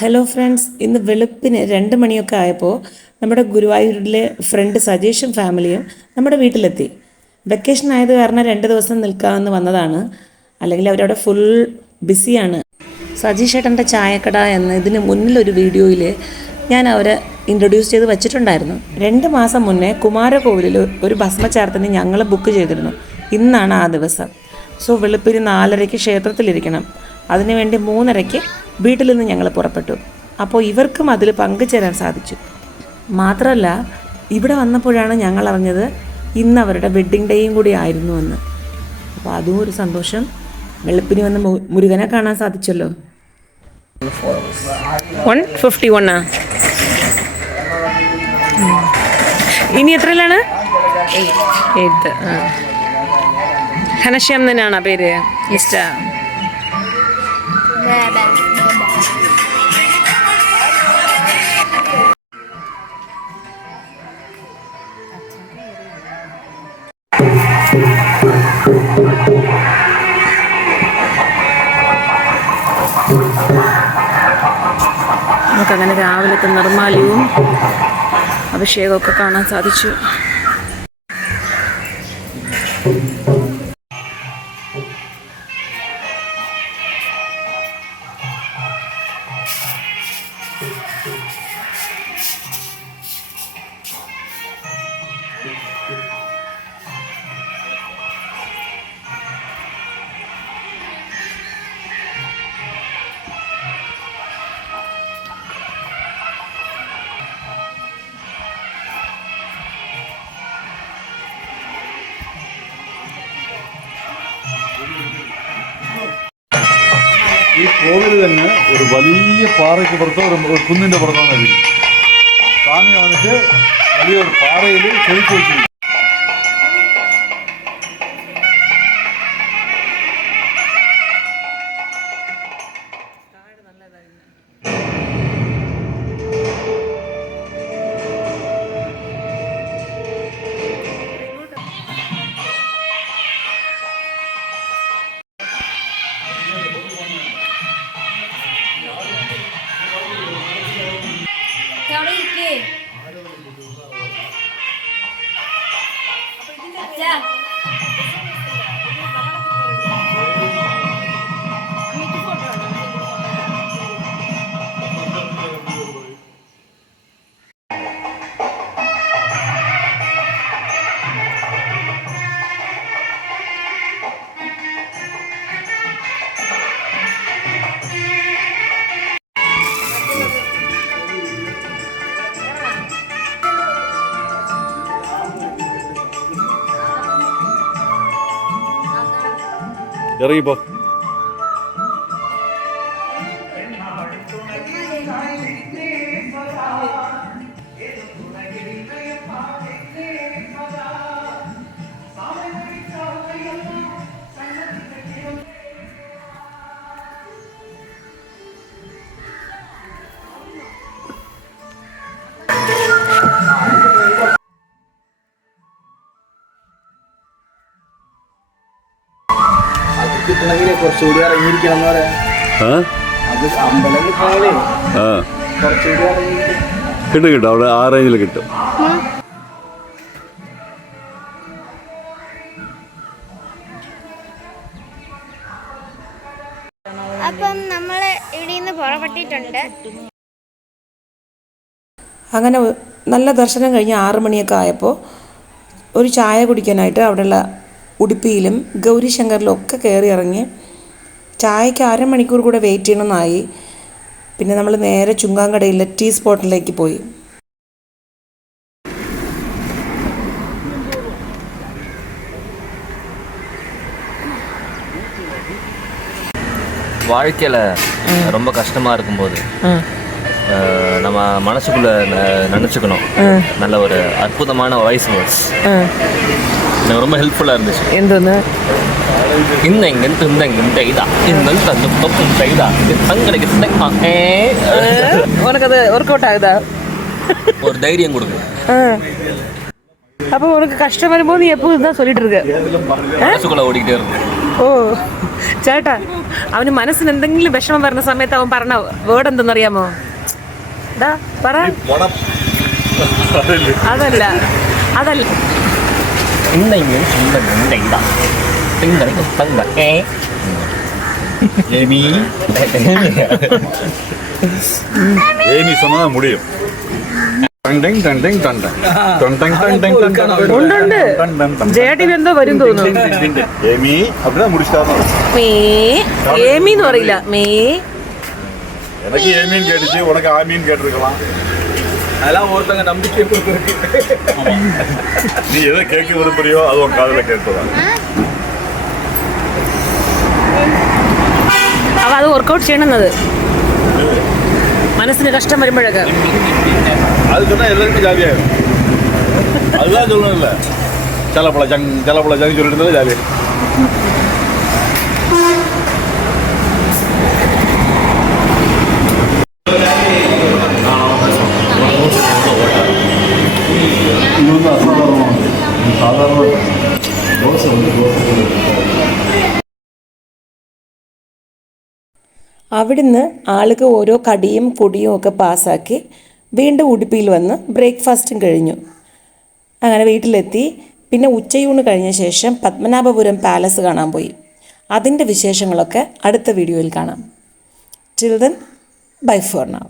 Hello friends, ഇന്ന് വെളുപ്പിന് 2 മണിയൊക്കെ ആയപ്പോൾ നമ്മുടെ ഗുരുവായൂരിലെ ഫ്രണ്ട് സജീഷും ഫാമിലിയും നമ്മുടെ വീട്ടിലെത്തി. വെക്കേഷൻ ആയത് കാരണം 2 ദിവസം നിൽക്കാമെന്ന് വന്നതാണ്. അല്ലെങ്കിൽ അവരവിടെ ഫുൾ ബിസിയാണ്. സജീഷ് ഏട്ടൻ്റെ ചായക്കട എന്ന് ഇതിന് മുന്നിലൊരു വീഡിയോയിൽ ഞാൻ അവരെ ഇൻട്രൊഡ്യൂസ് ചെയ്ത് വച്ചിട്ടുണ്ടായിരുന്നു. 2 മാസം മുന്നേ കുമാരകോവിലിൽ ഒരു ഭസ്മചാർത്തിന് ഞങ്ങൾ ബുക്ക് ചെയ്തിരുന്നു. ഇന്നാണ് ആ ദിവസം. സോ വെളുപ്പിന് 4:30 ക്ഷേത്രത്തിലിരിക്കണം. അതിനുവേണ്ടി 3:30 വീട്ടിൽ നിന്ന് ഞങ്ങൾ പുറപ്പെട്ടു. അപ്പോൾ ഇവർക്കും അതിൽ പങ്കുചേരാൻ സാധിച്ചു. മാത്രമല്ല, ഇവിടെ വന്നപ്പോഴാണ് ഞങ്ങൾ അറിഞ്ഞത് ഇന്ന് അവരുടെ വെഡ്ഡിങ് ഡേയും കൂടി ആയിരുന്നു എന്ന്. അപ്പോൾ അതും ഒരു സന്തോഷം. വെളുപ്പിന് വന്ന് മുരുകനെ കാണാൻ സാധിച്ചല്ലോ. 151 ഇനി എത്രയിലാണ്? 8th. ഘനശ്യാം തന്നെയാണോ പേര്? ഇഷ്ട നമുക്കങ്ങനെ രാവിലത്തെ നിർമ്മാല്യവും അഭിഷേകമൊക്കെ കാണാൻ സാധിച്ചു. ഈ കോവിൽ തന്നെ ഒരു വലിയ പാറയ്ക്ക് പുറത്തോ ഒരു കുന്നിൻ്റെ പുറത്താണ് ഇരിക്കും. സ്വാമി വന്നിട്ട് വലിയൊരു പാറയിൽ ചെലുത്തി വെച്ചിരിക്കും. ഇറങ്ങിപ്പോ. കുറച്ചുകൂടി ഇറങ്ങിയിരിക്കണം എന്ന് പറയാം. അത് അമ്പലത്തിൽ പോയാലേ കുറച്ചുകൂടി കിട്ടും കിട്ടും, അവിടെ ആ റേഞ്ചിൽ കിട്ടും. അപ്പം നമ്മൾ ഇവിടെ നിന്ന് പുറപ്പെട്ടിട്ടുണ്ട്. അങ്ങനെ നല്ല ദർശനം കഴിഞ്ഞ് 6 മണിയൊക്കെ ആയപ്പോൾ ഒരു ചായ കുടിക്കാനായിട്ട് അവിടെയുള്ള ഉടുപ്പിയിലും ഗൗരിശങ്കറിലും ഒക്കെ കയറി ഇറങ്ങി. ചായക്ക് 1/2 മണിക്കൂർ കൂടെ വെയിറ്റ് ചെയ്യണമെന്നായി. പിന്നെ നമ്മൾ നേരെ ചുങ്കാങ്കടയിലെ ടീ സ്പോട്ടിലേക്ക് പോയി. வாழ்க்கையில் ரொம்ப கஷ்டமாக இருக்கும்போது நம்ம மனசுக்குள்ளே நினச்சிக்கணும் நல்ல ஒரு அற்புதமான வாய்ஸ் வேர்ட்ஸ் எனக்கு ரொம்ப ஹெல்ப்ஃபுல்லாக இருந்துச்சு. എന്തോന്ന്? உனக்கு ஒர்க் அவுட் ஆகுதா? ஒரு தைரியம் கொடுக்கும். அப்போ உனக்கு கஷ்டம் வரும்போது எப்போதும் தான் சொல்லிட்டு இருக்க? மனசுக்குள்ளே ஓடிக்கிட்டே இருக்கும். ஓ சேட்டா, അവന് മനസ്സിന് എന്തെങ്കിലും വിഷമം വരുന്ന സമയത്ത് അവൻ പറഞ്ഞ വേർഡ് എന്തെന്നറിയാമോ? പറ. അതല്ല അതല്ല ஏமி சொன்னா முடியும். ജേട്ടിന് എന്തോ വരും തോന്നുന്നു. ஏமி அப்படின்னா முடிச்சிட்டாரு. ഏമിന്ന് പറയില്ല, எனக்கு ஏமின்னு கேட்டுச்சு, உனக்கு ஆமின்னு கேட்டிருக்கலாம். அதெல்லாம் ஒருத்தங்க நம்பிக்கை கொடுத்துருக்கு. நீ எதை கேட்க விரும்புறியோ அது உன் காதுல கேட்கலாம். അവ അത് വർക്കൗട്ട് ചെയ്യണമെന്നത് മനസ്സിന് കഷ്ടം വരുമ്പോഴൊക്കെ. அது சொன்னா எல்லாருமே ஜாலியாகும். அதுதான் சொல்லணும்ல, ஜலப்பழ ஜங் சொல்லிட்டு இருந்தாலும் ஜாலியாக. இது வந்து அசாதாரணமானது. சாதாரண தோசை வந்து അവിടുന്ന് ആളുകൾ ഓരോ കടിയും പൊടിയും ഒക്കെ പാസ്സാക്കി വീണ്ടും ഉടുപ്പിയിൽ വന്ന് ബ്രേക്ക്ഫാസ്റ്റും കഴിഞ്ഞു. അങ്ങനെ വീട്ടിലെത്തി. പിന്നെ ഉച്ചയൂണ് കഴിഞ്ഞ ശേഷം പത്മനാഭപുരം പാലസ് കാണാൻ പോയി. അതിൻ്റെ വിശേഷങ്ങളൊക്കെ അടുത്ത വീഡിയോയിൽ കാണാം. Till then, bye for now.